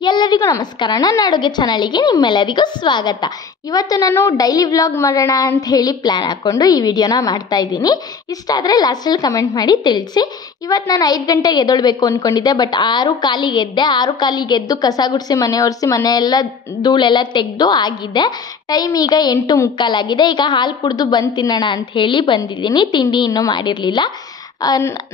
ಎಲ್ಲರಿಗೂ ನಮಸ್ಕಾರ. ನನ್ನ ಅಡುಗೆ ಚಾನಲಿಗೆ ನಿಮ್ಮೆಲ್ಲರಿಗೂ ಸ್ವಾಗತ. ಇವತ್ತು ನಾನು ಡೈಲಿ ವ್ಲಾಗ್ ಮಾಡೋಣ ಅಂತ ಹೇಳಿ ಪ್ಲ್ಯಾನ್ ಹಾಕ್ಕೊಂಡು ಈ ವಿಡಿಯೋನ ಮಾಡ್ತಾ ಇದ್ದೀನಿ. ಇಷ್ಟ ಆದರೆ ಲಾಸ್ಟಲ್ಲಿ ಕಮೆಂಟ್ ಮಾಡಿ ತಿಳಿಸಿ. ಇವತ್ತು ನಾನು 5 ಗಂಟೆಗೆ ಎದ್ದೇಳಬೇಕು ಅಂದ್ಕೊಂಡಿದ್ದೆ, ಬಟ್ 6:15 ಎದ್ದೆ. 6:15 ಎದ್ದು ಕಸ ಗುಡಿಸಿ ಮನೆ ಒರೆಸಿ ಮನೆಯೆಲ್ಲ ಧೂಳೆಲ್ಲ ತೆಗೆದು ಆಗಿದೆ. ಟೈಮ್ ಈಗ 8:45 ಆಗಿದೆ. ಈಗ ಹಾಲು ಕುಡಿದು ಬಂದು ತಿನ್ನೋಣ ಅಂತ ಹೇಳಿ ಬಂದಿದ್ದೀನಿ. ತಿಂಡಿ ಇನ್ನೂ ಮಾಡಿರಲಿಲ್ಲ.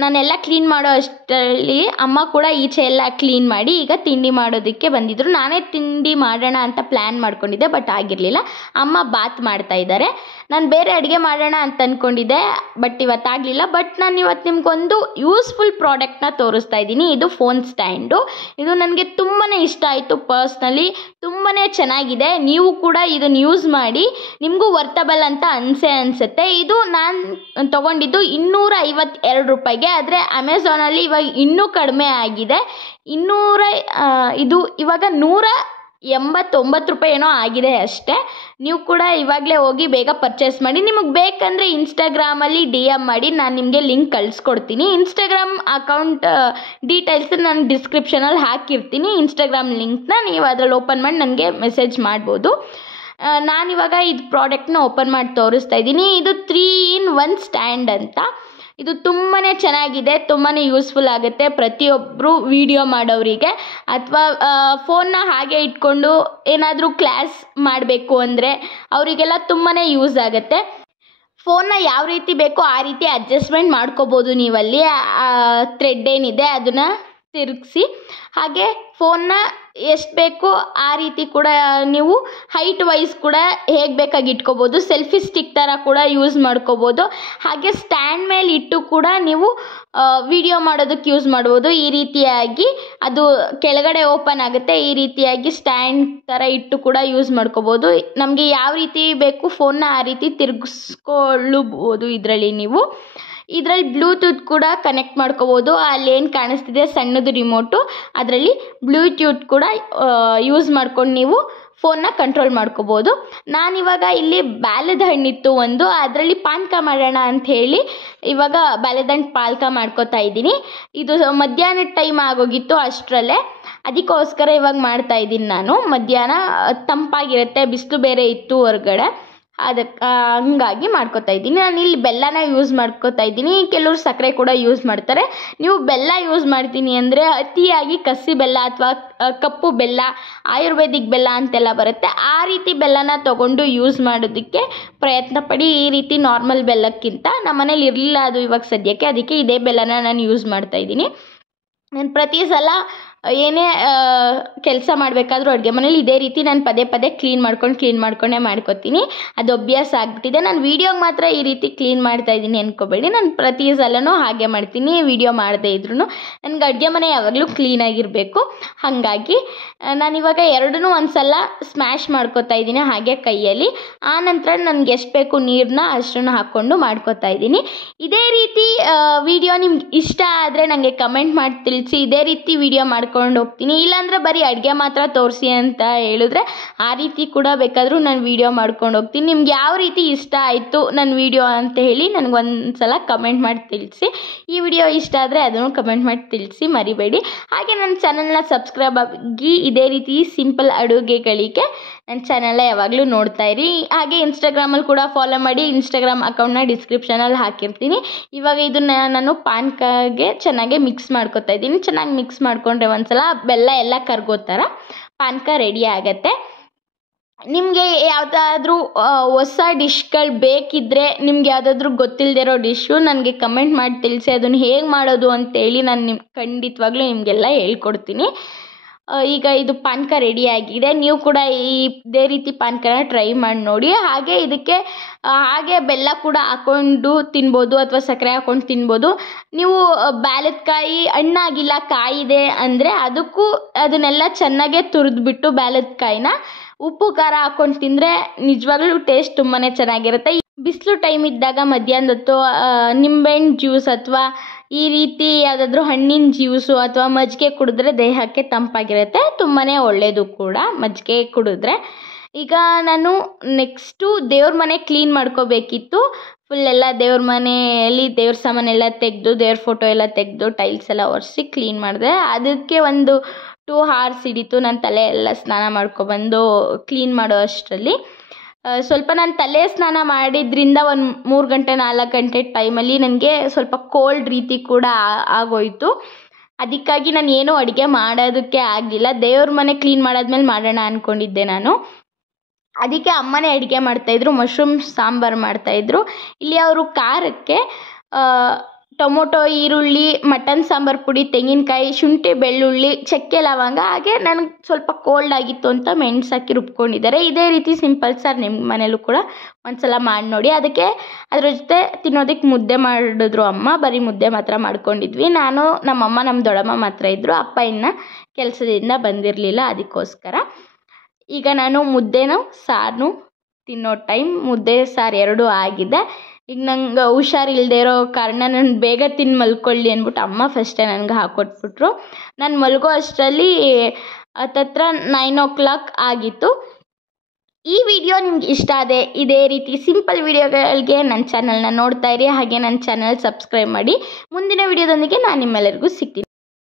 ನಾನೆಲ್ಲ ಕ್ಲೀನ್ ಮಾಡೋ ಅಷ್ಟರಲ್ಲಿ ಅಮ್ಮ ಕೂಡ ಈಚೆ ಎಲ್ಲ ಕ್ಲೀನ್ ಮಾಡಿ ಈಗ ತಿಂಡಿ ಮಾಡೋದಕ್ಕೆ ಬಂದಿದ್ದರು. ನಾನೇ ತಿಂಡಿ ಮಾಡೋಣ ಅಂತ ಪ್ಲ್ಯಾನ್ ಮಾಡ್ಕೊಂಡಿದ್ದೆ, ಬಟ್ ಆಗಿರಲಿಲ್ಲ. ಅಮ್ಮ ಬಾತ್ ಮಾಡ್ತಾ ಇದ್ದಾರೆ. ನಾನು ಬೇರೆ ಅಡುಗೆ ಮಾಡೋಣ ಅಂತ ಅಂದ್ಕೊಂಡಿದ್ದೆ, ಬಟ್ ಇವತ್ತಾಗಲಿಲ್ಲ. ಬಟ್ ನಾನು ಇವತ್ತು ನಿಮ್ಗೊಂದು ಯೂಸ್ಫುಲ್ ಪ್ರಾಡಕ್ಟ್ನ ತೋರಿಸ್ತಾ ಇದ್ದೀನಿ. ಇದು ಫೋನ್ ಸ್ಟ್ಯಾಂಡು. ಇದು ನನಗೆ ತುಂಬಾ ಇಷ್ಟ ಆಯಿತು. ಪರ್ಸ್ನಲಿ ತುಂಬಾ ಚೆನ್ನಾಗಿದೆ. ನೀವು ಕೂಡ ಇದನ್ನು ಯೂಸ್ ಮಾಡಿ, ನಿಮಗೂ ವರ್ತಬಲ್ ಅಂತ ಅನಿಸುತ್ತೆ. ಇದು ನಾನು ತೊಗೊಂಡಿದ್ದು 252 ರೂಪಾಯಿಗೆ. ಆದರೆ ಅಮೆಝಾನಲ್ಲಿ ಇವಾಗ ಇನ್ನೂ ಕಡಿಮೆ ಆಗಿದೆ. ಇದು ಇವಾಗ 189 ರೂಪಾಯಿ ಏನೋ ಆಗಿದೆ ಅಷ್ಟೇ. ನೀವು ಕೂಡ ಇವಾಗಲೇ ಹೋಗಿ ಬೇಗ ಪರ್ಚೇಸ್ ಮಾಡಿ. ನಿಮಗೆ ಬೇಕಂದರೆ ಇನ್ಸ್ಟಾಗ್ರಾಮಲ್ಲಿ DM ಮಾಡಿ, ನಾನು ನಿಮಗೆ ಲಿಂಕ್ ಕಳಿಸ್ಕೊಡ್ತೀನಿ. ಇನ್ಸ್ಟಾಗ್ರಾಮ್ ಅಕೌಂಟ್ ಡೀಟೇಲ್ಸ್ ನಾನು ಡಿಸ್ಕ್ರಿಪ್ಷನಲ್ಲಿ ಹಾಕಿರ್ತೀನಿ. ಇನ್ಸ್ಟಾಗ್ರಾಮ್ ಲಿಂಕ್ನ ನೀವು ಅದರಲ್ಲಿ ಓಪನ್ ಮಾಡಿ ನನಗೆ ಮೆಸೇಜ್ ಮಾಡ್ಬೋದು. ನಾನಿವಾಗ ಇದು ಪ್ರಾಡಕ್ಟ್ನ ಓಪನ್ ಮಾಡಿ ತೋರಿಸ್ತಾ ಇದ್ದೀನಿ. ಇದು 3-in-1 ಸ್ಟ್ಯಾಂಡ್ ಅಂತ. ಇದು ತುಂಬಾ ಚೆನ್ನಾಗಿದೆ, ತುಂಬಾ ಯೂಸ್ಫುಲ್ ಆಗುತ್ತೆ ಪ್ರತಿಯೊಬ್ಬರು ವಿಡಿಯೋ ಮಾಡೋರಿಗೆ, ಅಥವಾ ಫೋನ್ನ ಹಾಗೆ ಇಟ್ಕೊಂಡು ಏನಾದರೂ ಕ್ಲಾಸ್ ಮಾಡಬೇಕು ಅಂದರೆ ಅವರಿಗೆಲ್ಲ ತುಂಬಾ ಯೂಸ್ ಆಗುತ್ತೆ. ಫೋನ್ನ ಯಾವ ರೀತಿ ಬೇಕೋ ಆ ರೀತಿ ಅಡ್ಜಸ್ಟ್ಮೆಂಟ್ ಮಾಡ್ಕೋಬೋದು ನೀವಲ್ಲಿ. ಥ್ರೆಡ್ ಏನಿದೆ ಅದನ್ನು ತಿರುಗಿಸಿ, ಹಾಗೆ ಫೋನ್ನ ಎಷ್ಟು ಬೇಕೋ ಆ ರೀತಿ ಕೂಡ ನೀವು ಹೈಟ್ ವೈಸ್ ಕೂಡ ಹೇಗೆ ಬೇಕಾಗಿ ಇಟ್ಕೋಬೋದು. ಸೆಲ್ಫಿ ಸ್ಟಿಕ್ ಥರ ಕೂಡ ಯೂಸ್ ಮಾಡ್ಕೋಬೋದು. ಹಾಗೆ ಸ್ಟ್ಯಾಂಡ್ ಮೇಲೆ ಇಟ್ಟು ಕೂಡ ನೀವು ವಿಡಿಯೋ ಮಾಡೋದಕ್ಕೆ ಯೂಸ್ ಮಾಡ್ಬೋದು. ಈ ರೀತಿಯಾಗಿ ಅದು ಕೆಳಗಡೆ ಓಪನ್ ಆಗುತ್ತೆ. ಈ ರೀತಿಯಾಗಿ ಸ್ಟ್ಯಾಂಡ್ ಥರ ಇಟ್ಟು ಕೂಡ ಯೂಸ್ ಮಾಡ್ಕೋಬೋದು. ನಮಗೆ ಯಾವ ರೀತಿ ಬೇಕು ಫೋನ್ನ ಆ ರೀತಿ ತಿರುಗಿಸ್ಕೊಳ್ಳಬಹುದು. ಇದರಲ್ಲಿ ಬ್ಲೂಟೂತ್ ಕೂಡ ಕನೆಕ್ಟ್ ಮಾಡ್ಕೋಬೋದು. ಅಲ್ಲೇನು ಕಾಣಿಸ್ತಿದೆ ಸಣ್ಣದು ರಿಮೋಟು, ಅದರಲ್ಲಿ ಬ್ಲೂಟೂತ್ ಕೂಡ ಯೂಸ್ ಮಾಡ್ಕೊಂಡು ನೀವು ಫೋನ್ನ ಕಂಟ್ರೋಲ್ ಮಾಡ್ಕೋಬೋದು. ನಾನಿವಾಗ ಇಲ್ಲಿ ಬಾಳೆದ ಹಣ್ಣಿತ್ತು ಒಂದು, ಅದರಲ್ಲಿ ಪಾನಕ ಮಾಡೋಣ ಅಂಥೇಳಿ ಇವಾಗ ಬಾಳೆದ ಹಣ್ಣು ಪಾನಕ ಮಾಡ್ಕೋತಾ ಇದ್ದೀನಿ. ಇದು ಮಧ್ಯಾಹ್ನದ ಟೈಮ್ ಆಗೋಗಿತ್ತು ಅಷ್ಟರಲ್ಲೇ, ಅದಕ್ಕೋಸ್ಕರ ಇವಾಗ ಮಾಡ್ತಾ ಇದ್ದೀನಿ ನಾನು. ಮಧ್ಯಾಹ್ನ ತಂಪಾಗಿರುತ್ತೆ, ಬಿಸಿಲು ಬೇರೆ ಇತ್ತು ಹೊರಗಡೆ, ಅದಕ್ಕೆ ಹಂಗಾಗಿ ಮಾಡ್ಕೋತಾ ಇದ್ದೀನಿ. ನಾನು ಇಲ್ಲಿ ಬೆಲ್ಲನ ಯೂಸ್ ಮಾಡ್ಕೋತಾ ಇದ್ದೀನಿ. ಕೆಲವರು ಸಕ್ಕರೆ ಕೂಡ ಯೂಸ್ ಮಾಡ್ತಾರೆ. ನೀವು ಬೆಲ್ಲ ಯೂಸ್ ಮಾಡ್ತೀನಿ ಅಂದರೆ ಅತಿಯಾಗಿ ಕಸಿ ಬೆಲ್ಲ ಅಥವಾ ಕಪ್ಪು ಬೆಲ್ಲ, ಆಯುರ್ವೇದಿಕ್ ಬೆಲ್ಲ ಅಂತೆಲ್ಲ ಬರುತ್ತೆ, ಆ ರೀತಿ ಬೆಲ್ಲನ ತೊಗೊಂಡು ಯೂಸ್ ಮಾಡೋದಕ್ಕೆ ಪ್ರಯತ್ನ ಪಡಿ. ಈ ರೀತಿ ನಾರ್ಮಲ್ ಬೆಲ್ಲಕ್ಕಿಂತ ನಮ್ಮ ಮನೇಲಿ ಇರಲಿಲ್ಲ ಅದು ಇವಾಗ ಸದ್ಯಕ್ಕೆ, ಅದಕ್ಕೆ ಇದೇ ಬೆಲ್ಲನ ನಾನು ಯೂಸ್ ಮಾಡ್ತಾಯಿದ್ದೀನಿ. ನಾನು ಪ್ರತಿ ಸಲ ಏನೇ ಕೆಲಸ ಮಾಡಬೇಕಾದ್ರೂ ಅಡುಗೆ ಮನೇಲಿ ಇದೇ ರೀತಿ ನಾನು ಪದೇ ಕ್ಲೀನ್ ಮಾಡ್ಕೊಂಡೇ ಮಾಡ್ಕೊತೀನಿ. ಅದು ಅಭ್ಯಾಸ ಆಗಿಬಿಟ್ಟಿದೆ. ನಾನು ವೀಡಿಯೋಗೆ ಮಾತ್ರ ಈ ರೀತಿ ಕ್ಲೀನ್ ಮಾಡ್ತಾಯಿದ್ದೀನಿ ಅಂದ್ಕೋಬೇಡಿ. ನಾನು ಪ್ರತಿ ಸಲನೂ ಹಾಗೆ ಮಾಡ್ತೀನಿ. ವೀಡಿಯೋ ಮಾಡದೇ ಇದ್ರೂ ನನಗೆ ಅಡುಗೆ ಮನೆ ಯಾವಾಗಲೂ ಕ್ಲೀನಾಗಿರಬೇಕು. ಹಾಗಾಗಿ ನಾನಿವಾಗ ಎರಡನ್ನೂ ಒಂದು ಸಲ ಸ್ಮ್ಯಾಶ್ ಮಾಡ್ಕೊತಾ ಇದ್ದೀನಿ ಹಾಗೆ ಕೈಯಲ್ಲಿ. ಆನಂತರ ನನಗೆ ಎಷ್ಟು ಬೇಕು ನೀರನ್ನ ಅಷ್ಟನ್ನು ಹಾಕ್ಕೊಂಡು ಮಾಡ್ಕೊತಾ ಇದ್ದೀನಿ. ಇದೇ ರೀತಿ ವಿಡಿಯೋ ನಿಮ್ಗೆ ಇಷ್ಟ ಆದರೆ ನನಗೆ ಕಮೆಂಟ್ ಮಾಡಿ ತಿಳಿಸಿ. ಇದೇ ರೀತಿ ವಿಡಿಯೋ ಮಾಡ್ಕೊಂಡು ಹೋಗ್ತೀನಿ. ಇಲ್ಲಾಂದರೆ ಬರೀ ಅಡುಗೆ ಮಾತ್ರ ತೋರಿಸಿ ಅಂತ ಹೇಳಿದ್ರೆ ಆ ರೀತಿ ಕೂಡ ಬೇಕಾದರೂ ನಾನು ವಿಡಿಯೋ ಮಾಡ್ಕೊಂಡು ಹೋಗ್ತೀನಿ. ನಿಮ್ಗೆ ಯಾವ ರೀತಿ ಇಷ್ಟ ಆಯಿತು ನನ್ನ ವಿಡಿಯೋ ಅಂತ ಹೇಳಿ ನನಗೊಂದು ಸಲ ಕಮೆಂಟ್ ಮಾಡಿ ತಿಳಿಸಿ. ಈ ವಿಡಿಯೋ ಇಷ್ಟ ಆದರೆ ಅದನ್ನು ಕಮೆಂಟ್ ಮಾಡಿ ತಿಳಿಸಿ ಮರಿಬೇಡಿ. ಹಾಗೆ ನನ್ನ ಚಾನಲ್ನ ಸಬ್ಸ್ಕ್ರೈಬ್ ಆಗಿ ಇದೇ ರೀತಿ ಸಿಂಪಲ್ ಅಡುಗೆಗಳಿಗೆ ನನ್ನ ಚಾನಲ್ನ ಯಾವಾಗಲೂ ನೋಡ್ತಾ ಇರಿ. ಹಾಗೆ ಇನ್ಸ್ಟಾಗ್ರಾಮಲ್ಲಿ ಕೂಡ ಫಾಲೋ ಮಾಡಿ. ಇನ್ಸ್ಟಾಗ್ರಾಮ್ ಅಕೌಂಟ್ನ ಡಿಸ್ಕ್ರಿಪ್ಷನಲ್ಲಿ ಹಾಕಿರ್ತೀನಿ. ಇವಾಗ ಇದನ್ನು ನಾನು ಪಾನಕಗೆ ಚೆನ್ನಾಗಿ ಮಿಕ್ಸ್ ಮಾಡ್ಕೊತಾ ಇದ್ದೀನಿ. ಚೆನ್ನಾಗಿ ಮಿಕ್ಸ್ ಮಾಡಿಕೊಂಡ್ರೆ ಒಂದ್ಸಲ ಬೆಲ್ಲ ಎಲ್ಲ ಕರ್ಗೋ ಥರ ಪಾನಕ ರೆಡಿ ಆಗುತ್ತೆ. ನಿಮಗೆ ಯಾವುದಾದ್ರೂ ಹೊಸ ಡಿಶ್ಗಳು ಬೇಕಿದ್ದರೆ, ನಿಮ್ಗೆ ಯಾವುದಾದ್ರೂ ಗೊತ್ತಿಲ್ಲದಿರೋ ಡಿಶ್ಶು ನನಗೆ ಕಮೆಂಟ್ ಮಾಡಿ ತಿಳಿಸಿ. ಅದನ್ನು ಹೇಗೆ ಮಾಡೋದು ಅಂತೇಳಿ ನಾನು ಖಂಡಿತವಾಗ್ಲೂ ನಿಮಗೆಲ್ಲ ಹೇಳ್ಕೊಡ್ತೀನಿ. ಈಗ ಇದು ಪಾನಕ ರೆಡಿಯಾಗಿದೆ. ನೀವು ಕೂಡ ಇದೇ ರೀತಿ ಪಾನಕನ ಟ್ರೈ ಮಾಡಿ ನೋಡಿ. ಹಾಗೆ ಇದಕ್ಕೆ ಹಾಗೆ ಬೆಲ್ಲ ಕೂಡ ಹಾಕ್ಕೊಂಡು ತಿನ್ಬೋದು ಅಥವಾ ಸಕ್ಕರೆ ಹಾಕ್ಕೊಂಡು ತಿನ್ಬೋದು. ನೀವು ಬಾಳೆಕಾಯಿ ಹಣ್ಣಾಗಿಲ್ಲ ಕಾಯಿದೆ ಅಂದರೆ ಅದನ್ನೆಲ್ಲ ಚೆನ್ನಾಗೆ ತುರಿದ್ಬಿಟ್ಟು ಬಾಳೆಕಾಯಿನ ಉಪ್ಪು ಖಾರ ಹಾಕ್ಕೊಂಡು ತಿಂದರೆ ನಿಜವಾಗ್ಲೂ ಟೇಸ್ಟ್ ತುಂಬಾ ಚೆನ್ನಾಗಿರುತ್ತೆ. ಬಿಸಿಲು ಟೈಮ್ ಇದ್ದಾಗ ಮಧ್ಯಾಹ್ನದ ಹೊತ್ತು ನಿಂಬೆಹಣ್ಣು ಜ್ಯೂಸ್ ಅಥವಾ ಈ ರೀತಿ ಯಾವುದಾದ್ರೂ ಹಣ್ಣಿನ ಜ್ಯೂಸು ಅಥವಾ ಮಜ್ಜಿಗೆ ಕುಡಿದ್ರೆ ದೇಹಕ್ಕೆ ತಂಪಾಗಿರುತ್ತೆ. ತುಂಬಾ ಒಳ್ಳೆಯದು ಕೂಡ ಮಜ್ಜಿಗೆ ಕುಡಿದ್ರೆ. ಈಗ ನಾನು ನೆಕ್ಸ್ಟು ದೇವ್ರ ಮನೆ ಕ್ಲೀನ್ ಮಾಡ್ಕೋಬೇಕಿತ್ತು. ಫುಲ್ಲೆಲ್ಲ ದೇವ್ರ ಮನೆಯಲ್ಲಿ ದೇವ್ರ ಸಾಮಾನೆಲ್ಲ ತೆಗೆದು, ದೇವ್ರ ಫೋಟೋ ಎಲ್ಲ ತೆಗೆದು, ಟೈಲ್ಸ್ ಎಲ್ಲ ಒರೆಸಿ ಕ್ಲೀನ್ ಮಾಡಿದೆ. ಅದಕ್ಕೆ ಒಂದು 2 hours ಹಿಡಿತು ನನ್ನ ತಲೆ ಎಲ್ಲ ಸ್ನಾನ ಮಾಡ್ಕೊಬಂದು ಕ್ಲೀನ್ ಮಾಡೋ ಅಷ್ಟರಲ್ಲಿ. ಸ್ವಲ್ಪ ನಾನು ತಲೆ ಸ್ನಾನ ಮಾಡಿದ್ರಿಂದ ಒಂದು 3 ಗಂಟೆ 4 ಗಂಟೆ ಟೈಮಲ್ಲಿ ನನಗೆ ಸ್ವಲ್ಪ ಕೋಲ್ಡ್ ರೀತಿ ಕೂಡ ಆಗೋಯಿತು. ಅದಕ್ಕಾಗಿ ನಾನು ಏನೂ ಅಡುಗೆ ಮಾಡೋದಕ್ಕೆ ಆಗಲಿಲ್ಲ. ದೇವ್ರ ಮನೆ ಕ್ಲೀನ್ ಮಾಡಾದ್ಮೇಲೆ ಮಾಡೋಣ ಅಂದ್ಕೊಂಡಿದ್ದೆ ನಾನು. ಅದಕ್ಕೆ ಅಮ್ಮನೇ ಅಡುಗೆ ಮಾಡ್ತಾಯಿದ್ರು, ಮಶ್ರೂಮ್ ಸಾಂಬಾರು ಮಾಡ್ತಾಯಿದ್ರು. ಇಲ್ಲಿ ಅವರು ಖಾರಕ್ಕೆ ಟೊಮೊಟೊ, ಈರುಳ್ಳಿ, ಮಟನ್ ಸಾಂಬಾರು ಪುಡಿ, ತೆಂಗಿನಕಾಯಿ, ಶುಂಠಿ, ಬೆಳ್ಳುಳ್ಳಿ, ಚಕ್ಕೆ, ಲವಂಗ, ಹಾಗೆ ನನಗೆ ಸ್ವಲ್ಪ ಕೋಲ್ಡ್ ಆಗಿತ್ತು ಅಂತ ಮೆಣಸು ಹಾಕಿ ರುಬ್ಕೊಂಡಿದ್ದಾರೆ. ಇದೇ ರೀತಿ ಸಿಂಪಲ್ ಸಾರು ನಿಮ್ಮ ಮನೇಲೂ ಕೂಡ ಒಂದ್ಸಲ ಮಾಡಿ ನೋಡಿ. ಅದಕ್ಕೆ ಅದ್ರ ಜೊತೆ ತಿನ್ನೋದಕ್ಕೆ ಮುದ್ದೆ ಮಾಡಿದ್ರು ಅಮ್ಮ. ಬರೀ ಮುದ್ದೆ ಮಾತ್ರ ಮಾಡ್ಕೊಂಡಿದ್ವಿ. ನಾನು, ನಮ್ಮಮ್ಮ, ನಮ್ಮ ದೊಡ್ಡಮ್ಮ ಮಾತ್ರ ಇದ್ದರು. ಅಪ್ಪ ಇನ್ನು ಕೆಲಸದಿಂದ ಬಂದಿರಲಿಲ್ಲ, ಅದಕ್ಕೋಸ್ಕರ. ಈಗ ನಾನು ಮುದ್ದೆನೂ ಸಾರು ತಿನ್ನೋ ಟೈಮ್. ಮುದ್ದೆ ಸಾರು ಎರಡೂ ಆಗಿದೆ. ಈಗ ನಂಗೆ ಹುಷಾರಿಲ್ಲದೆ ಇರೋ ಕಾರಣ ನಾನು ಬೇಗ ತಿಂದು ಮಲ್ಕೊಳ್ಳಿ ಅಂದ್ಬಿಟ್ಟು ಅಮ್ಮ ಫಸ್ಟೇ ನನಗೆ ಹಾಕ್ಕೊಟ್ಬಿಟ್ರು. ನಾನು ಮಲಗೋ ಅಷ್ಟರಲ್ಲಿ ಹತ್ತತ್ರ 9 o'clock ಆಗಿತ್ತು. ಈ ವಿಡಿಯೋ ನಿಮ್ಗೆ ಇಷ್ಟ ಆದರೆ ಇದೇ ರೀತಿ ಸಿಂಪಲ್ ವಿಡಿಯೋಗಳಿಗೆ ನನ್ನ ಚಾನಲ್ನ ನೋಡ್ತಾ ಇರಿ. ಹಾಗೆ ನನ್ನ ಚಾನಲ್ ಸಬ್ಸ್ಕ್ರೈಬ್ ಮಾಡಿ. ಮುಂದಿನ ವಿಡಿಯೋದೊಂದಿಗೆ ನಾನು ನಿಮ್ಮೆಲ್ಲರಿಗೂ ಸಿಗ್ತೀನಿ.